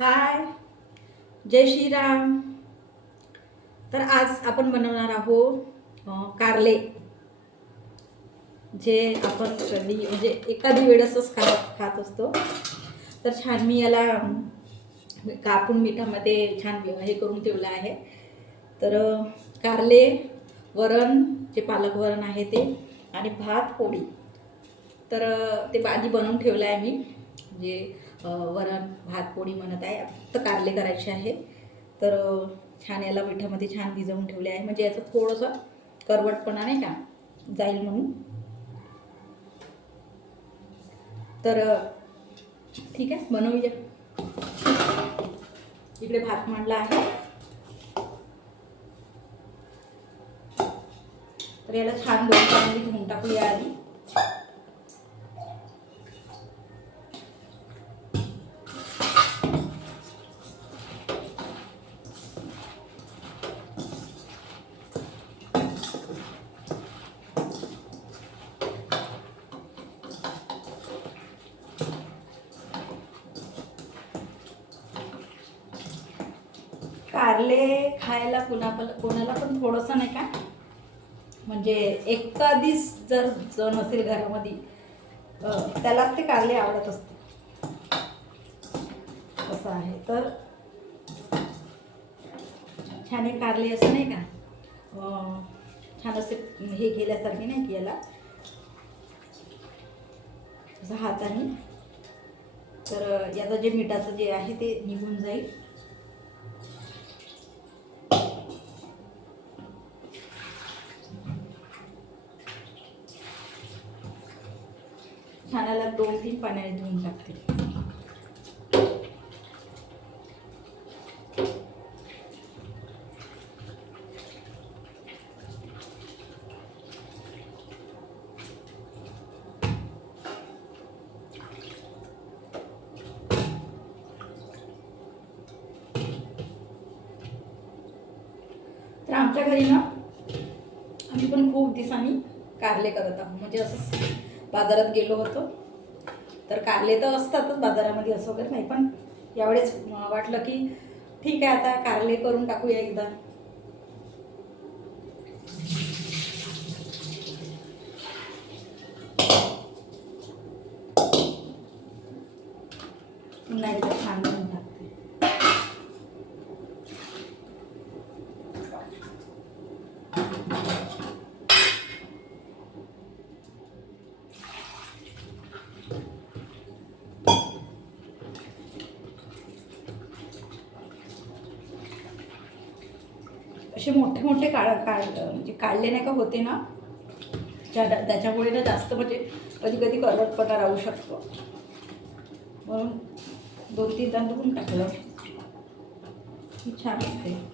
हाय. जय श्रीराम. तर आज आपण बनवणार आहोत कारले. जे आपण कधी म्हणजे एखादी वेळेसच खा खात असतो. तर छान मी याला कापून मिठामध्ये छान हे करून ठेवलं आहे. तर कारले वरण जे पालक वरण आहे ते आणि भात पोळी. तर ते आधी बनवून ठेवलं आहे मी. म्हणजे वरण भात पोळी म्हणत आहे. फक्त कारले करायचे आहे. तर छान याला पिठामध्ये छान भिजवून ठेवले आहे. म्हणजे याचं थोडंसं करवटपणा नाही का जाईल म्हणून. तर ठीक आहे बनवूया. इकडे भात मांडला आहे. तर याला छान दोन पाणी धुवून टाकूया आधी कारले खायला कुणा कोणाला पण थोडंसं नाही का? म्हणजे एखादीच जर जण असेल घरामध्ये त्यालाच ते कारले आवडत असते असं आहे. तर छान हे कारले असं नाही का? छान असे हे गेल्यासारखे नाही की याला? हाताने. तर याचं जे मिठाचं जे आहे ते निघून जाईल. छानाला दोन तीन पाण्याने धुवून टाकते. तर आमच्या घरी ना आम्ही पण खूप दिवसांनी कारले करत आहोत. म्हणजे असंच बाजारात गेलो होतो. तर कारले तर असतातच बाजारामध्ये असं वगैरे नाही पण यावेळेस वाटलं की ठीक आहे आता कारले करून टाकूया एकदा. नाही छान धुवून टाकते असे मोठे मोठे काळ काढ म्हणजे काढले नाही का होते ना? ज्या त्याच्यामुळे ना जास्त म्हणजे कधी कधी करवटपणा राहू शकतो. म्हणून दोन तीनदा तांदूळ टाकलं. छान असते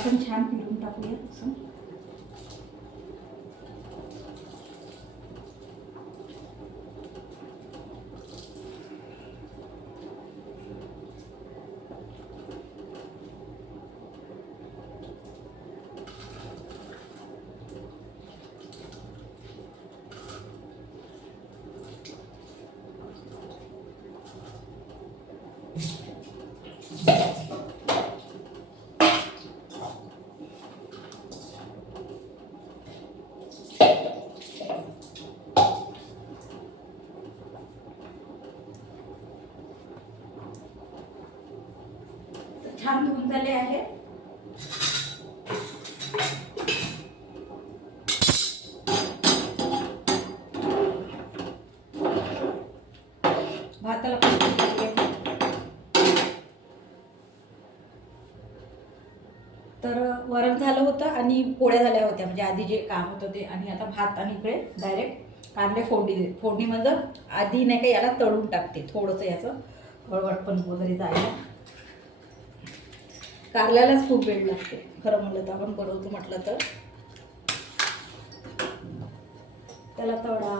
आपण छान पिळून टाकूया असं तर छान धुवून झाले आहे भाताला पण तेल टाकूया. तर वरण झालं होतं आणि पोळ्या झाल्या होत्या. म्हणजे आधी जे काम होतं ते. आणि आता भात आणि इकडे डायरेक्ट कांदे फोडणी दे फोडणी म्हणजे आधी नाही का याला तळून टाकते. थोडंसं याचं हळवट पण वगैरे जायला कारल्यालाच खूप वेळ लागते. खरं म्हणलं तर आपण बनवतो म्हटलं तर. त्याला तळा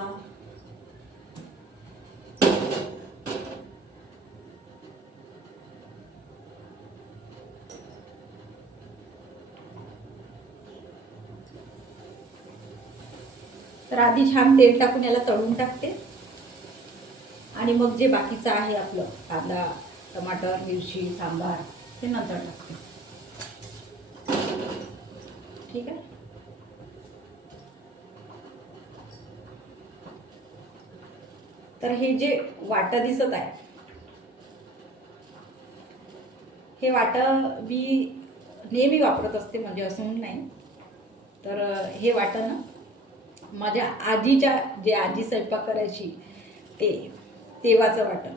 आधी छान तेल टाकून याला तळून टाकते. आणि मग जे बाकीचं आहे आपलं कांदा टमाटर मिरची सांबार ते नंतर टाकते. ठीक आहे? तर हे जे वाटं दिसत आहे हे वाटं मी नेहमी वापरत असते म्हणजे असं नाही. तर हे वाटं ना माझ्या आजीच्या जे आजी स्वयंपाक करायची ते तेव्हाचं वाटण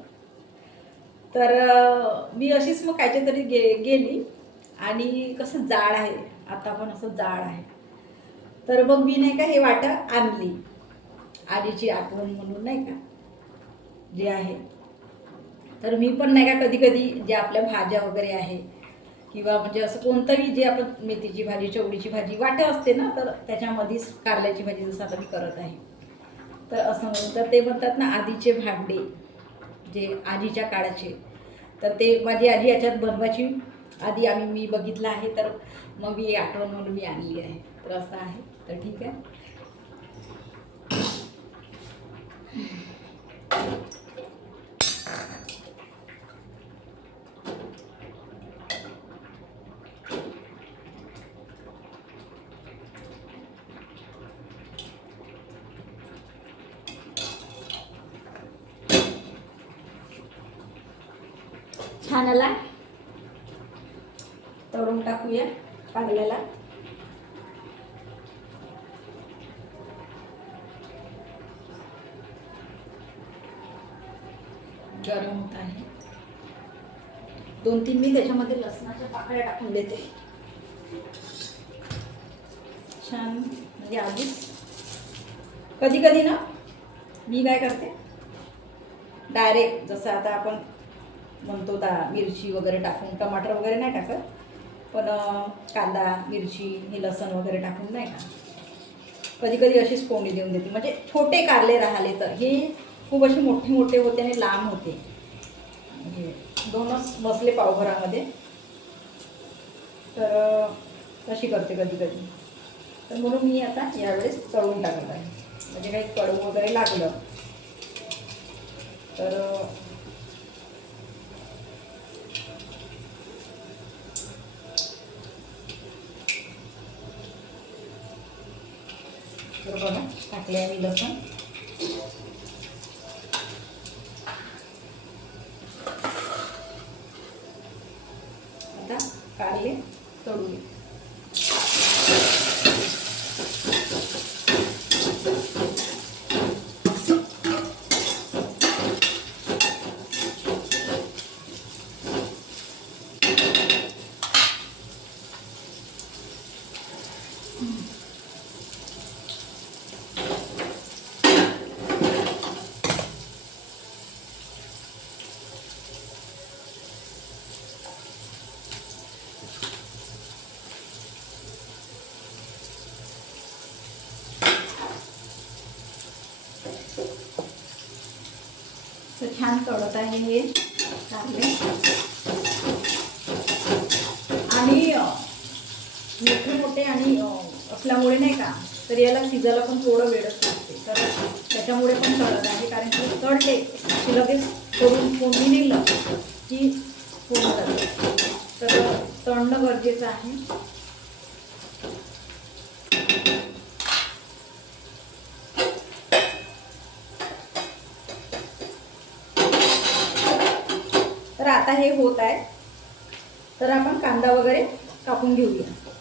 तर मी अशीच मग कायच्या तरी गे गेली. आणि कसं जाड आहे. आता पण असं जाड आहे. तर मग मी नाही का हे वाटं आणली. आजीची आठवण म्हणून नाही का? जे आहे. तर मी पण नाही का कधी कधी जे आपल्या भाज्या वगैरे आहे किंवा म्हणजे असं कोणतंही जे आपण मेथीची भाजी चवळीची भाजी वाटं असते ना तर त्याच्यामध्येच कारल्याची भाजी जसं आता मी करत आहे. तर असं म्हणून तर ते म्हणतात ना आधीचे भांडे जे आजीच्या काळाचे. तर ते माझी आजी याच्यात बनवायची. आधी आम्ही मी बघितलं आहे तर मग मी आठवण म्हणून मी आणली आहे. तर असं आहे. तर ठीक आहे. छान आला तळून टाकूया कारल्याला गरम होत आहे. दोन तीन मी त्याच्यामध्ये लसणाच्या पाकळ्या टाकून देते. छान म्हणजे आधीच. कधी कधी ना मी काय करते डायरेक्ट जसं आता आपण म्हणतो दा मिरची वगैरे टाकून टमाटर वगैरे नाही टाकत पण कांदा मिरची हे लसण वगैरे टाकून नाही का? कधी कधी अशीच फोडणी देऊन देते. म्हणजे छोटे कारले राहिले तर हे खूप असे मोठे मोठे होते आणि लांब होते. म्हणजे दोनच बसले पावभरामध्ये. तर तशी करते कधी कधी तर म्हणून मी आता यावेळेस तळून टाकत आहे. म्हणजे काही कडू वगैरे लागलं तर तर बघा टाकले आहे मी लसण आता कारले तळून तर छान तळत आहे हे. कारले आणि मोठे मोठे आणि असल्यामुळे नाही का तर याला शिजायला पण थोडं वेळच लागते. तर त्याच्यामुळे पण तळत आहे कारण की तळले की लगेच करून फोडणी नेलं की होऊन तर तळणं गरजेचं आहे. आता हे होत आहे. तर आपण कांदा वगैरे कापून घेऊया.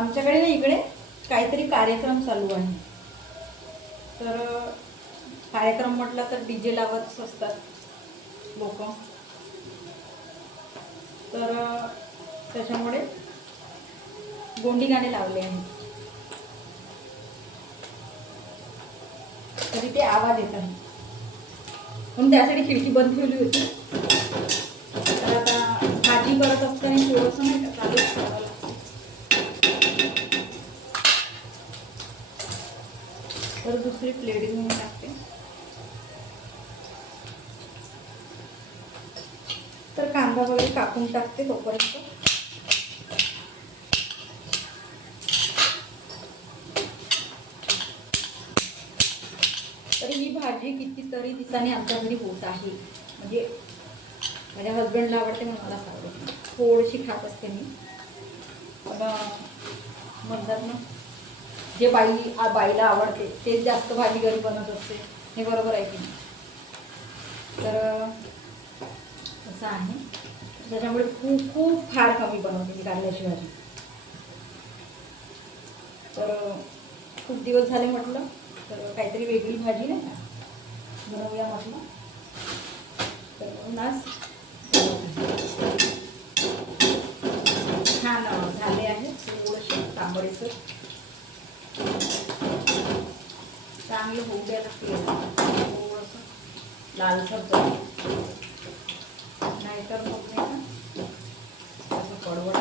आमच्याकडे ना इकडे काहीतरी कार्यक्रम चालू आहे. तर कार्यक्रम म्हटलं तर डी जे लावतच असतात लोक. तर त्याच्यामुळे गोंडी गाणे लावले आहे तरी ते आवाज येत आहे. म्हणून त्यासाठी खिडकी बंद ठेवली होती. तर आता भाजी करत असताना थोडंसं नाही का चालूच करावं लागतं तर दुसरी प्लेट घेऊन टाकते. तर कांदा वगैरे कापून टाकते तोपर्यंत. तर ही भाजी कितीतरी दिवसांनी आमच्या घरी होत आहे. म्हणजे माझ्या हस्बंडला आवडते म्हणून मला आवडते थोडीशी खात असते मी. पण म्हणतात ना जे बाई बाईला आवडते तेच जास्त भाजी घरी बनत असते. हे बरोबर आहे की नाही? तर असं आहे. त्याच्यामुळे खूप खूप फार कमी बनवते मी कारल्याची भाजी. तर खूप दिवस झाले म्हटलं तर काहीतरी वेगळी भाजी नाही का? बनवूया म्हटलं. तर म्हणून छान झाले आहे थोडंसे तांबडीचं. चांगलं होऊ द्यायला लागते थोडंसं लालसर नाहीतर मग नाही ना. असं कडवट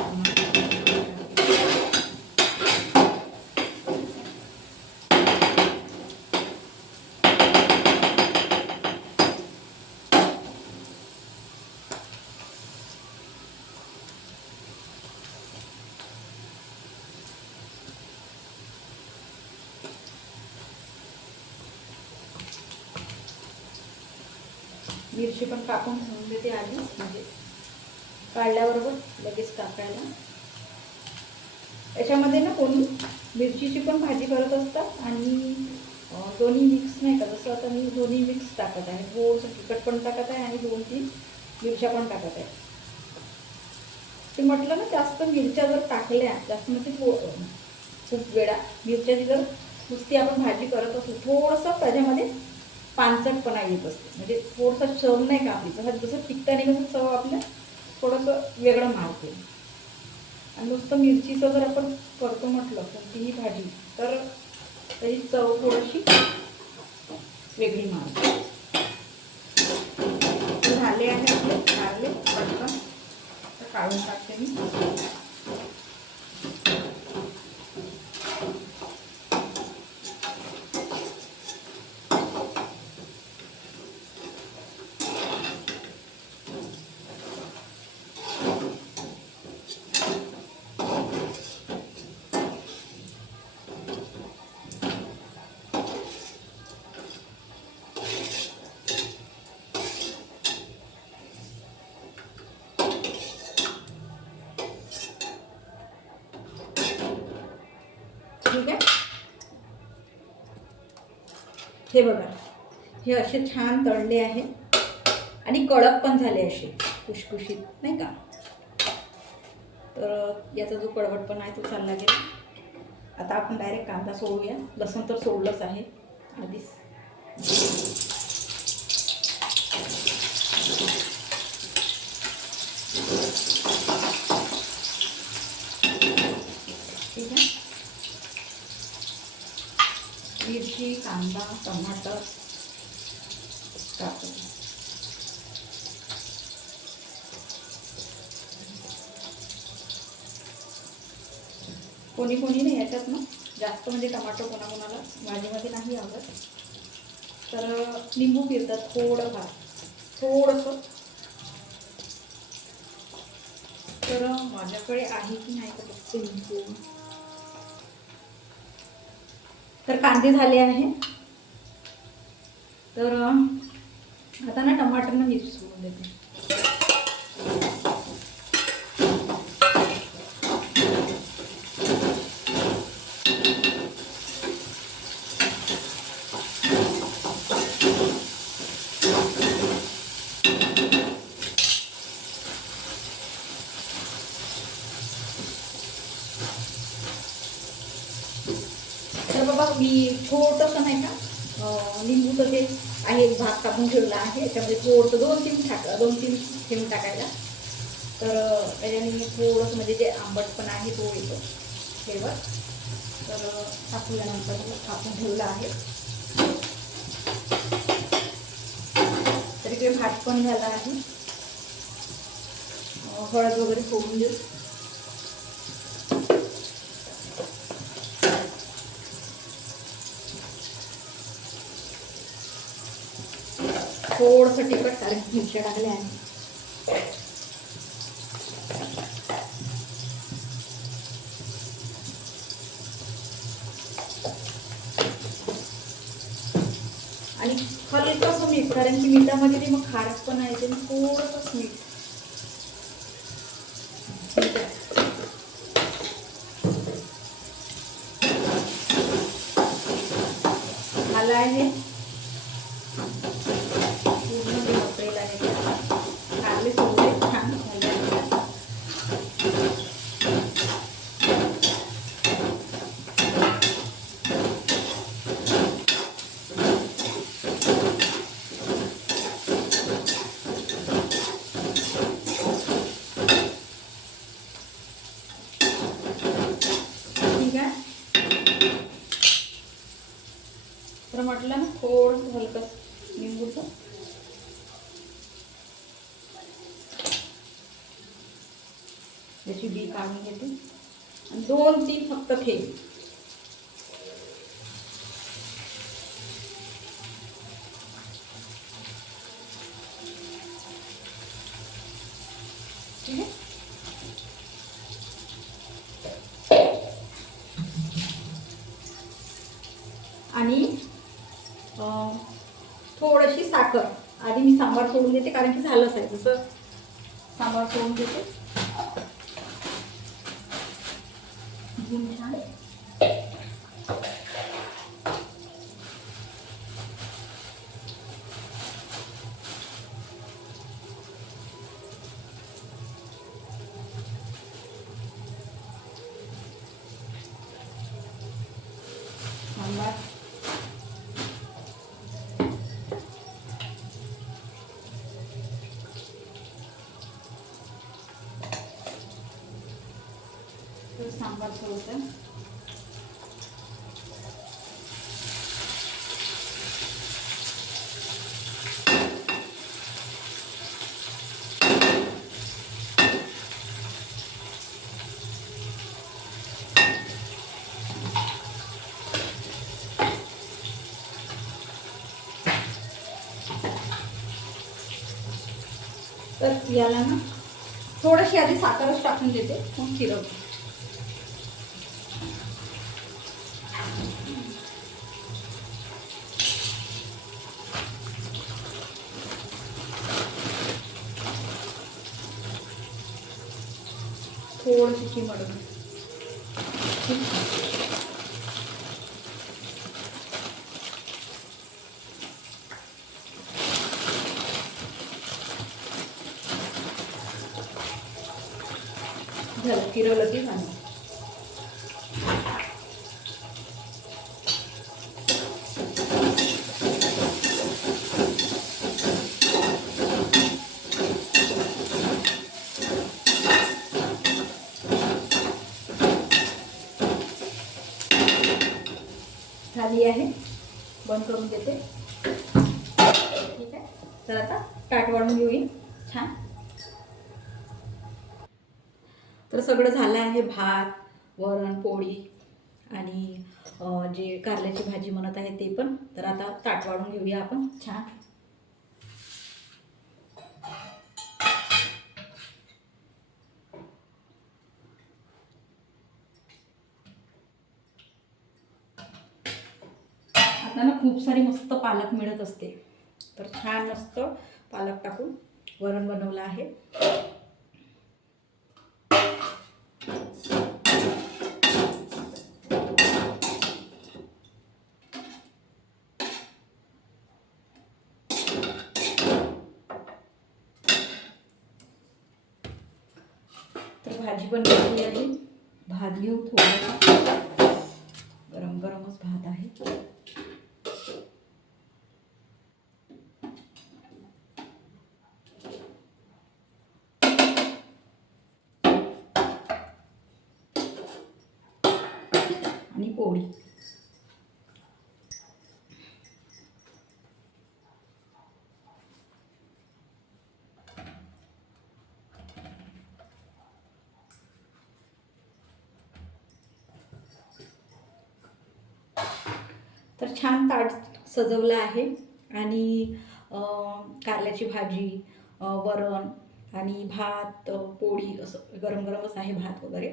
मिरची पण कापून ठेवून देते आधी म्हणजे काढल्याबरोबर लगेच टाकायला याच्यामध्ये ना कोणी मिरचीची पण भाजी करत असतात आणि दोन्ही मिक्स नाही का? जसं आता मी दोन्ही मिक्स टाकत आहे. थोडंसं तिखट पण टाकत आहे आणि दोन तीन मिरच्या पण टाकत आहे. ते म्हटलं ना जास्त मिरच्या जर टाकल्या जास्त म्हणजे थो- खूप वेळा मिरच्याची जर नुसती आपण भाजी करत असू थोडंसं त्याच्यामध्ये पानसटपणा येत असते. म्हणजे थोडंसं चव नाही का आपली. जसं जसं तिखटाने कसं चव आपलं थोडंसं वेगळं मारते. आणि नुसतं मिरचीचं जर आपण करतो म्हटलं कोणतीही भाजी तर त्याची चव थोडीशी वेगळी मारते. झाले आहे आपले काढले पटकन. तर काढून टाकते मी ठीक आहे हे बघा. हे असे छान तळले आहे. आणि कडक पण झाले असे खुशखुशीत नाही का? तर याचा जो कडवटपणा आहे तो चालला गेला. आता आपण डायरेक्ट कांदा सोडूया. लसूण तर सोडलंच आहे. आधीच ठीक आहे मिरची कांदा टमाटर टाकू कोणी कोणी नाही याच्यात ना जास्त म्हणजे टमाटर कोणाकोणाला भाजीमध्ये नाही आवडत. तर लिंबू फिरतात थोडंफार थोडंसं. तर माझ्याकडे आहे की नाही का बघते लिंबू तर कांदे झाले आहे. तर आता ना टमाटरनं मिक्स होऊन देते. ठेवला थोडंसं दोन तीन टाक दोन तीन थेंब टाकायला. तर त्याच्याने मी थोडंसं म्हणजे जे आंबटपणा आहे तो येतो. फ्लेवर तर टाकल्यानंतर टाकून ठेवलं आहे. तर इकडे भात पण झाला आहे. हळद वगैरे होऊन देऊ. थोडंसं तिखट कारण मिरच्या टाकल्या आहे आणि हलकंसं मीठ कारण की मिठामध्ये ते मग खारट पण आहे ते थोडंसंच मीठ ठीक आहे. झालं आहे पूर्ण ते वापरेलं आहे कारले सोडले छान झाले आहे. ठीक आहे तर म्हटलं ना थोडंसं हलकं लिंबूचं त्याची बी काढून घेते. आणि दोन तीन फक्त थेंब ठीक आहे आणि अं, थोडीशी साखर आधी मी सांबार सोडून देते कारण की झालंच आहे जसं सांबार सोडून देते. छान सांबार तर सांबार सोडतं तर याला ना थोडीशी आधी साखरच टाकून देते मग फिरवते थोडीशी चिमड झालं फिरवलं की झालं झाली आहे बंद करून देते ठीक आहे तर आता ताट वाढून घेऊया छान तर सगळं झालं आहे भात वरण पोळी आणि जे कारल्याची भाजी म्हणत आहे ते पण. तर आता ताट वाढून घेऊया आपण. छान. आता ना खूप सारी मस्त पालक मिळत असते. तर छान मस्त पालक टाकून वरण बनवलं आहे. भाजी पण बनवायची आहे. भात घेऊ थोडा. गरम गरमच भात आहे. आणि पोळी. तर छान ताट सजवलं आहे. आणि कारल्याची भाजी वरण आणि भात पोळी असं गरम गरमच आहे भात वगैरे.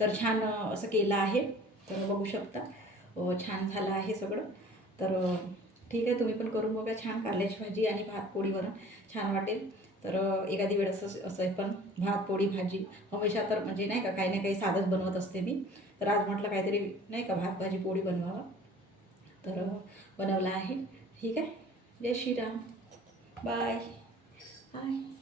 तर छान असं केलं आहे. तर बघू शकता. छान झालं आहे सगळं. तर ठीक आहे तुम्ही पण करून बघा छान कारल्याची भाजी आणि भात पोळी वरण. छान वाटेल. तर एखादी वेळ असं असं आहे पण भात पोळी भाजी. हमेशा तर म्हणजे नाही का काही ना काही साधंच बनवत असते मी. तर आज म्हटलं काहीतरी नाही का भात भाजी पोळी बनवावं. तर बनवला आहे. ठीक आहे? जय श्रीराम. Bye bye